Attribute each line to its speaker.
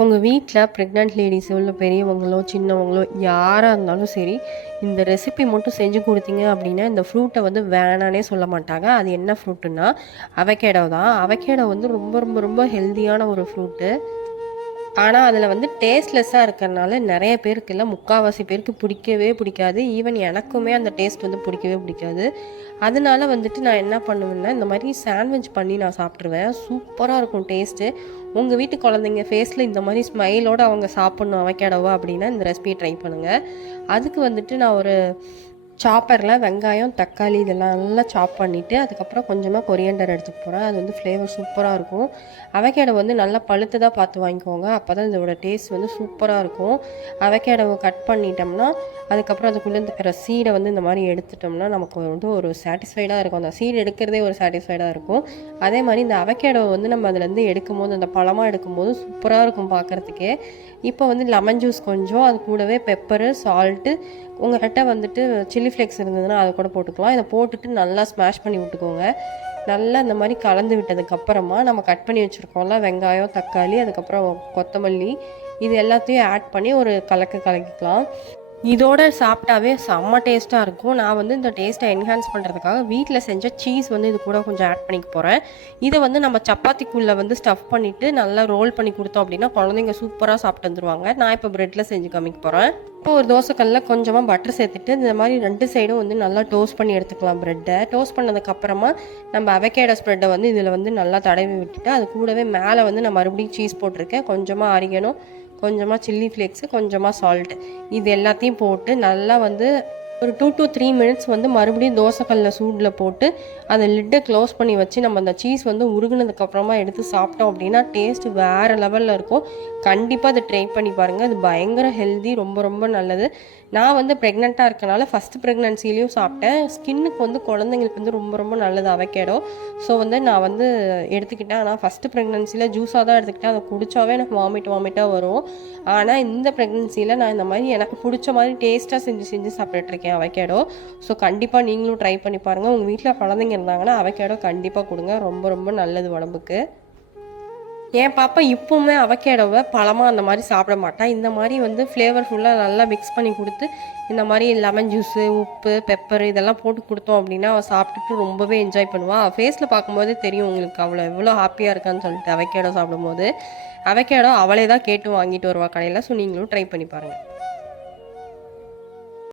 Speaker 1: உங்கள் வீட்டில் ப்ரெக்னென்ட் லேடிஸோ இல்லை பெரியவங்களோ சின்னவங்களோ யாராக இருந்தாலும் சரி இந்த ரெசிபி மட்டும் செஞ்சு கொடுத்தீங்க அப்படின்னா இந்த ஃப்ரூட்டை வந்து வேணானே சொல்ல மாட்டாங்க. அது என்ன ஃப்ரூட்டுன்னா அவகேடோ தான். அவகேடோ வந்து ரொம்ப ரொம்ப ரொம்ப ஹெல்த்தியான ஒரு ஃப்ரூட்டு ஆனால் அதில் வந்து டேஸ்ட்லெஸ்ஸாக இருக்கிறனால நிறைய பேருக்கு இல்லை முக்கால்வாசி பேருக்கு பிடிக்கவே பிடிக்காது. ஈவன் எனக்குமே அந்த டேஸ்ட் வந்து பிடிக்கவே பிடிக்காது. அதனால வந்துட்டு நான் என்ன பண்ணுவேன்னா இந்த மாதிரி சாண்ட்விச் பண்ணி நான் சாப்பிட்ருவேன் சூப்பராக இருக்கும் டேஸ்ட்டு உங்கள் வீட்டு குழந்தைங்க ஃபேஸில் இந்த மாதிரி ஸ்மைலோடு அவங்க சாப்பிட்ணும் அவக்கேடவா அப்படின்னா இந்த ரெசிபியை ட்ரை பண்ணுங்கள் அதுக்கு வந்துட்டு நான் ஒரு சாப்பரில் வெங்காயம் தக்காளி இதெல்லாம் நல்லா சாப் பண்ணிவிட்டு அதுக்கப்புறம் கொஞ்சமாக கொரியண்டர் எடுத்துக்க போகிறேன் அது வந்து ஃப்ளேவர் சூப்பராக இருக்கும். அவக்கேடை வந்து நல்லா பழுத்ததாக பார்த்து வாங்கிக்கோங்க. அப்போ தான் இதோட டேஸ்ட் வந்து சூப்பராக இருக்கும். அவக்கேடவை கட் பண்ணிட்டோம்னா அதுக்கப்புறம் அதுக்குள்ளே இருக்கிற சீடை வந்து இந்த மாதிரி எடுத்துட்டோம்னா நமக்கு வந்து ஒரு சாட்டிஸ்ஃபைடாக இருக்கும். அந்த சீடு எடுக்கிறதே ஒரு சாட்டிஸ்ஃபைடாக இருக்கும். அதே மாதிரி இந்த அவக்கேடவை வந்து நம்ம அதுலேருந்து எடுக்கும் போது அந்த பழமாக எடுக்கும்போது சூப்பராக இருக்கும் பார்க்குறதுக்கே. இப்போ வந்து லெமன் ஜூஸ் கொஞ்சம் அது கூடவே பெப்பரு சால்ட்டு உங்கள்கிட்ட வந்துட்டு சில்லி ஃப்ளேக்ஸ் இருந்ததுன்னா அதை கூட போட்டுக்கலாம். இதை போட்டுட்டு நல்லா ஸ்மாஷ் பண்ணி விட்டுக்கோங்க. நல்லா இந்த மாதிரி கலந்து விட்டதுக்கப்புறமா நம்ம கட் பண்ணி வச்சுருக்கோம்ல வெங்காயம் தக்காளி அதுக்கப்புறம் கொத்தமல்லி இது எல்லாத்தையும் ஆட் பண்ணி ஒரு கலக்க கலக்கிக்கலாம். இதோட சாப்பிட்டாவே செம்ம டேஸ்ட்டாக இருக்கும். நான் வந்து இந்த டேஸ்ட்டை என்ஹான்ஸ் பண்ணுறதுக்காக வீட்டில் செஞ்ச சீஸ் வந்து இது கூட கொஞ்சம் ஆட் பண்ணிக்க போகிறேன் இதை வந்து நம்ம சப்பாத்திக்குள்ளே வந்து ஸ்டஃப் பண்ணிவிட்டு நல்லா ரோல் பண்ணி கொடுத்தோம் அப்படின்னா குழந்தைங்க சூப்பராக சாப்பிட்டு வந்துருவாங்க. நான் இப்போ ப்ரெட்டில் செஞ்சு காமிக்க போகிறேன் இப்போ ஒரு தோசைக்கல்லில் கொஞ்சமாக பட்டர் சேர்த்துட்டு இந்த மாதிரி ரெண்டு சைடும் வந்து நல்லா டோஸ்ட் பண்ணி எடுத்துக்கலாம் ப்ரெட்டை டோஸ்ட் பண்ணதுக்கப்புறமா நம்ம அவகேடோ ஸ்ப்ரெட்டை வந்து இதில் வந்து நல்லா தடவி விட்டுட்டு அது கூடவே மேலே வந்து நான் மறுபடியும் சீஸ் போட்டிருக்கேன். கொஞ்சமாக அரிக்கணும் கொஞ்சமாக சில்லி ஃப்ளேக்ஸு கொஞ்சமாக சால்ட் இது எல்லாத்தையும் போட்டு நல்லா வந்து ஒரு டூ டு த்ரீ மினிட்ஸ் வந்து மறுபடியும் தோசைக்கல்லில் சூடில் போட்டு அந்த லிட்டை க்ளோஸ் பண்ணி வச்சு நம்ம அந்த சீஸ் வந்து உருகுனதுக்கப்புறமா எடுத்து சாப்பிட்டோம் அப்படின்னா டேஸ்ட் வேறு லெவலில் இருக்கும். கண்டிப்பாக அதை ட்ரை பண்ணி பாருங்கள் அது பயங்கர ஹெல்தி ரொம்ப ரொம்ப நல்லது. நான் வந்து ப்ரெக்னெண்ட்டாக இருக்கனால ஃபஸ்ட்டு ப்ரெக்னன்சிலையும் சாப்பிட்டேன். ஸ்கின்னுக்கு வந்து குழந்தைங்களுக்கு வந்து ரொம்ப ரொம்ப நல்லது அவக்கேடோ ஸோ வந்து நான் வந்து எடுத்துக்கிட்டேன். ஆனால் ஃபஸ்ட்டு ப்ரெக்னன்சியில் ஜூஸாக தான் எடுத்துக்கிட்டேன். அதை குடித்தாவே எனக்கு வாமிட் வாமிட்டாக வரும். ஆனால் இந்த ப்ரெக்னன்சியில் நான் இந்த மாதிரி எனக்கு பிடிச்ச மாதிரி டேஸ்ட்டாக செஞ்சு செஞ்சு சாப்பிட்டுட்ருக்கேன் அவக்கேடோ ஸோ கண்டிப்பாக நீங்களும் ட்ரை பண்ணி பாருங்கள் உங்கள் வீட்டில் குழந்தைங்க இருந்தாங்கன்னா அவக்கேடோ கண்டிப்பாக கொடுங்க. ரொம்ப ரொம்ப நல்லது உடம்புக்கு. என் பாப்பா இப்போவுமே அவக்கேடவை பழமாக அந்த மாதிரி சாப்பிட மாட்டான் இந்த மாதிரி வந்து ஃப்ளேவர்ஃபுல்லாக நல்லா மிக்ஸ் பண்ணி கொடுத்து இந்த மாதிரி லெமன் ஜூஸு உப்பு பெப்பர் இதெல்லாம் போட்டு கொடுத்தோம் அப்படின்னா அவள் சாப்பிட்டுட்டு ரொம்பவே என்ஜாய் பண்ணுவாள் அவள் ஃபேஸில் பார்க்கும்போதே தெரியும் உங்களுக்கு அவ்வளோ எவ்வளோ ஹாப்பியாக இருக்கான்னு சொல்லிட்டு அவக்கேடோ சாப்பிடும்போது. அவக்கேடோ அவளே தான் கேட்டு வாங்கிட்டு வருவாள் கடையில். ஸோ நீங்களும் ட்ரை பண்ணி பாருங்கள்